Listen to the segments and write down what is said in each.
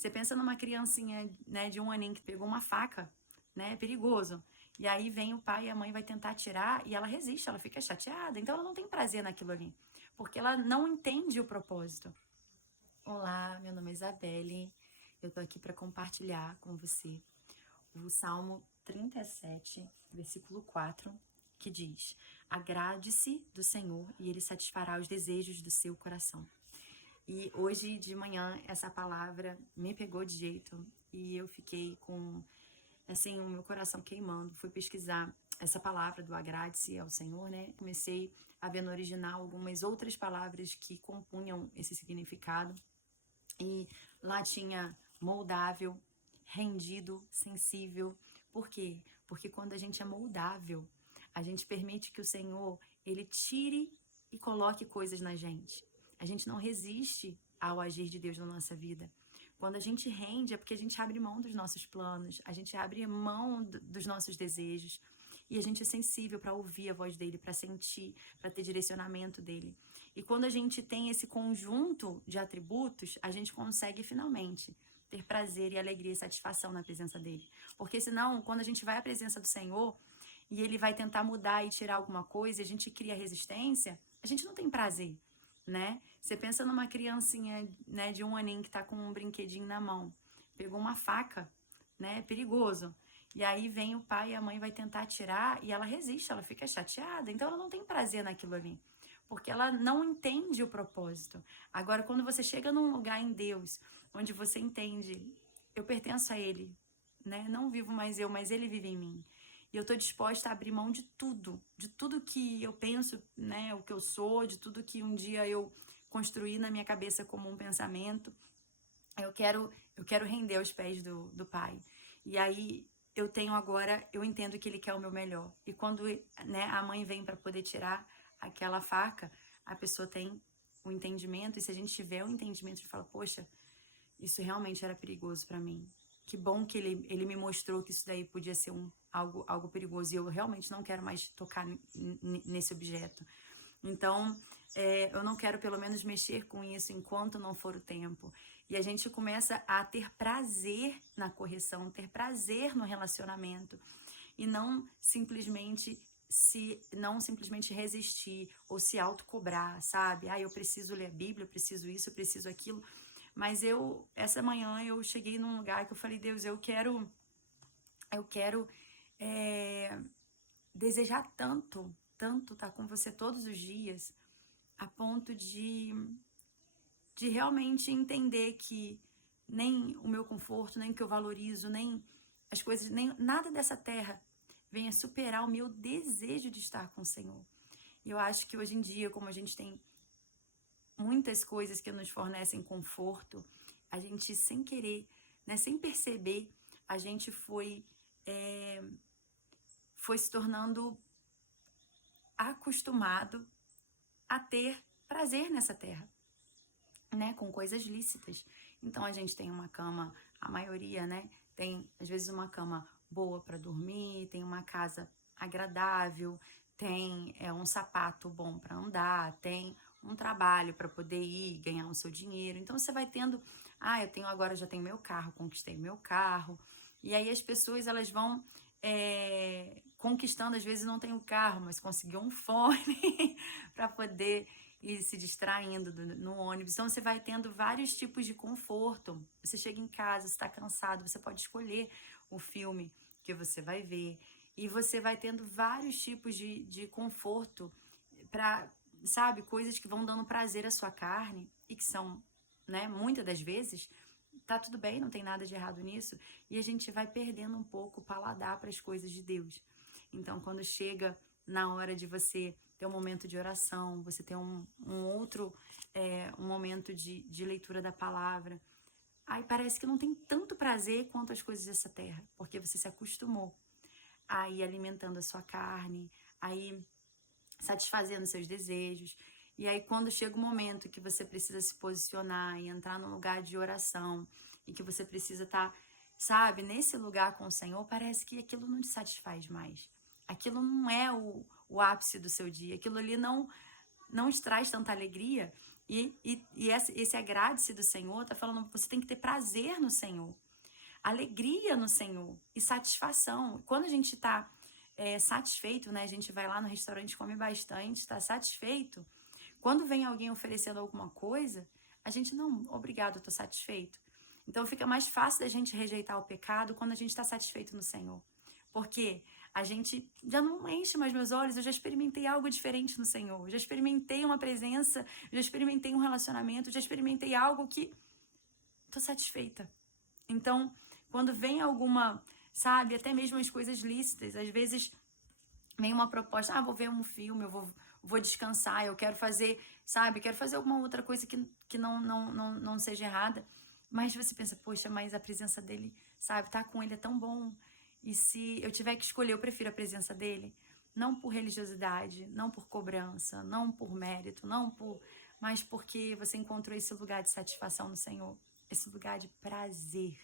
Você pensa numa criancinha, né, de 1 aninho que pegou uma faca, né? É perigoso. E aí vem o pai e a mãe vai tentar tirar e ela resiste, ela fica chateada. Então ela não tem prazer naquilo ali, porque ela não entende o propósito. Olá, meu nome é Isabelle. Eu tô aqui para compartilhar com você o Salmo 37, versículo 4, que diz: Agrade-se do Senhor e ele satisfará os desejos do seu coração. E hoje de manhã essa palavra me pegou de jeito e eu fiquei com, assim, o meu coração queimando. Fui pesquisar essa palavra do agrade-se ao Senhor, né? Comecei a ver no original algumas outras palavras que compunham esse significado. E lá tinha moldável, rendido, sensível. Por quê? Porque quando a gente é moldável, a gente permite que o Senhor, ele tire e coloque coisas na gente. A gente não resiste ao agir de Deus na nossa vida. Quando a gente rende, é porque a gente abre mão dos nossos planos, a gente abre mão dos nossos desejos. E a gente é sensível para ouvir a voz dele, para sentir, para ter direcionamento dele. E quando a gente tem esse conjunto de atributos, a gente consegue finalmente ter prazer e alegria e satisfação na presença dele. Porque senão, quando a gente vai à presença do Senhor e ele vai tentar mudar e tirar alguma coisa e a gente cria resistência, a gente não tem prazer, né? Você pensa numa criancinha, né, de 1 aninho que tá com um brinquedinho na mão, pegou uma faca, né? É perigoso. E aí vem o pai e a mãe vai tentar tirar e ela resiste, ela fica chateada. Então ela não tem prazer naquilo ali, porque ela não entende o propósito. Agora, quando você chega num lugar em Deus, onde você entende, eu pertenço a Ele, né? Não vivo mais eu, mas Ele vive em mim. E eu tô disposta a abrir mão de tudo que eu penso, né? O que eu sou, de tudo que um dia eu construí na minha cabeça como um pensamento. Eu quero render aos pés do Pai. E aí eu tenho agora, eu entendo que Ele quer o meu melhor. E quando, né, a mãe vem para poder tirar aquela faca, a pessoa tem o entendimento. E se a gente tiver o entendimento de falar, poxa, isso realmente era perigoso para mim. Que bom que ele me mostrou que isso daí podia ser algo perigoso. E eu realmente não quero mais tocar nesse objeto. Então, eu não quero pelo menos mexer com isso enquanto não for o tempo. E a gente começa a ter prazer na correção, ter prazer no relacionamento e não simplesmente resistir ou se autocobrar, sabe? Ah, eu preciso ler a Bíblia, eu preciso isso, eu preciso aquilo. Mas essa manhã eu cheguei num lugar que eu falei, Deus, eu quero desejar tanto, tanto estar com você todos os dias, a ponto de realmente entender que nem o meu conforto, nem o que eu valorizo, nem as coisas, nem nada dessa terra venha superar o meu desejo de estar com o Senhor. E eu acho que hoje em dia, como a gente tem muitas coisas que nos fornecem conforto, a gente sem querer, né, sem perceber, a gente foi se tornando acostumado a ter prazer nessa terra, né, com coisas lícitas. Então a gente tem uma cama, a maioria, né, tem às vezes uma cama boa para dormir, tem uma casa agradável, tem um sapato bom para andar, tem um trabalho para poder ir ganhar o seu dinheiro. Então você vai tendo, já tenho meu carro, conquistei meu carro. E aí as pessoas elas vão conquistando, às vezes não tem o carro, mas conseguiu um fone para poder ir se distraindo no ônibus. Então você vai tendo vários tipos de conforto. Você chega em casa, você está cansado, você pode escolher o filme que você vai ver. E você vai tendo vários tipos de conforto para, sabe, coisas que vão dando prazer à sua carne e que são, né, muitas das vezes, tá tudo bem, não tem nada de errado nisso, e a gente vai perdendo um pouco o paladar para as coisas de Deus. Então, quando chega na hora de você ter um momento de oração, você ter um outro um momento de leitura da palavra, aí parece que não tem tanto prazer quanto as coisas dessa terra, porque você se acostumou a ir alimentando a sua carne, aí satisfazendo seus desejos. E aí, quando chega o momento que você precisa se posicionar e entrar num lugar de oração e que você precisa estar, sabe, nesse lugar com o Senhor, parece que aquilo não te satisfaz mais. Aquilo não é o ápice do seu dia. Aquilo ali não te traz tanta alegria. E esse agrade-se do Senhor tá falando, você tem que ter prazer no Senhor, alegria no Senhor e satisfação. Quando a gente tá satisfeito, né? A gente vai lá no restaurante, come bastante, tá satisfeito. Quando vem alguém oferecendo alguma coisa, a gente, não, obrigado, eu tô satisfeito. Então fica mais fácil da gente rejeitar o pecado quando a gente está satisfeito no Senhor. Porque a gente já não enche mais meus olhos, eu já experimentei algo diferente no Senhor, já experimentei uma presença, já experimentei um relacionamento, já experimentei algo que tô satisfeita. Então, quando vem alguma, sabe, até mesmo as coisas lícitas, às vezes vem uma proposta, vou ver um filme, eu vou descansar, eu quero fazer, sabe, quero fazer alguma outra coisa que não seja errada. Mas você pensa, poxa, mas a presença dele, sabe, tá com ele é tão bom. E se eu tiver que escolher, eu prefiro a presença dele. Não por religiosidade, não por cobrança, não por mérito, mas porque você encontrou esse lugar de satisfação no Senhor, esse lugar de prazer.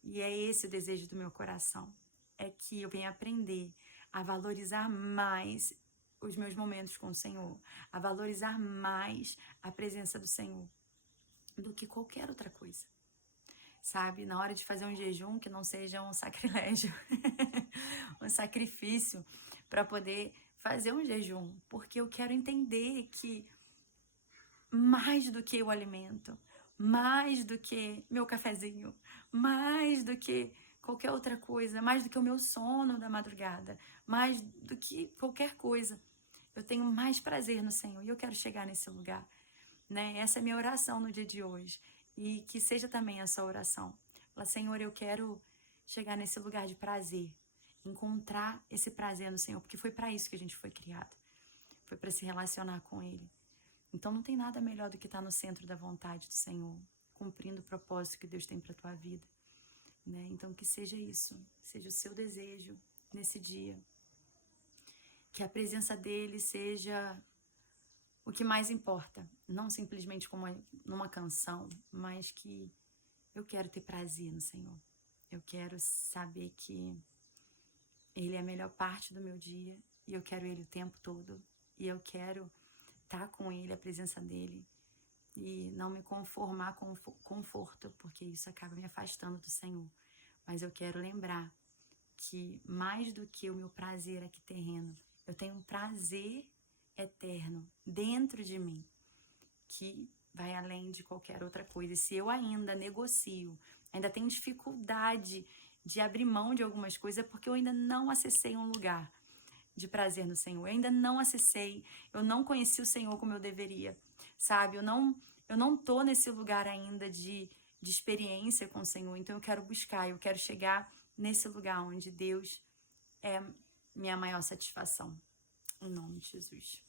E é esse o desejo do meu coração. É que eu venha aprender a valorizar mais os meus momentos com o Senhor, a valorizar mais a presença do Senhor do que qualquer outra coisa. Sabe? Na hora de fazer um jejum, que não seja um sacrilégio, um sacrifício para poder fazer um jejum, porque eu quero entender que mais do que o alimento, mais do que meu cafezinho, mais do que qualquer outra coisa, mais do que o meu sono da madrugada, mais do que qualquer coisa, eu tenho mais prazer no Senhor e eu quero chegar nesse lugar, né? Essa é a minha oração no dia de hoje e que seja também a sua oração. Fala, Senhor, eu quero chegar nesse lugar de prazer, encontrar esse prazer no Senhor, porque foi para isso que a gente foi criado, foi para se relacionar com Ele. Então não tem nada melhor do que estar no centro da vontade do Senhor, cumprindo o propósito que Deus tem para a tua vida, né? Então que seja isso, seja o seu desejo nesse dia, que a presença dele seja o que mais importa, não simplesmente como numa canção, mas que eu quero ter prazer no Senhor. Eu quero saber que Ele é a melhor parte do meu dia e eu quero Ele o tempo todo e eu quero estar com Ele, a presença dEle e não me conformar com o conforto, porque isso acaba me afastando do Senhor. Mas eu quero lembrar que mais do que o meu prazer aqui terreno, eu tenho um prazer eterno dentro de mim, que vai além de qualquer outra coisa. E se eu ainda negocio, ainda tenho dificuldade de abrir mão de algumas coisas, é porque eu ainda não acessei um lugar de prazer no Senhor. Eu ainda não acessei, eu não conheci o Senhor como eu deveria, sabe? Eu não tô nesse lugar ainda de experiência com o Senhor. Então eu quero buscar, eu quero chegar nesse lugar onde Deus é minha maior satisfação. Em nome de Jesus.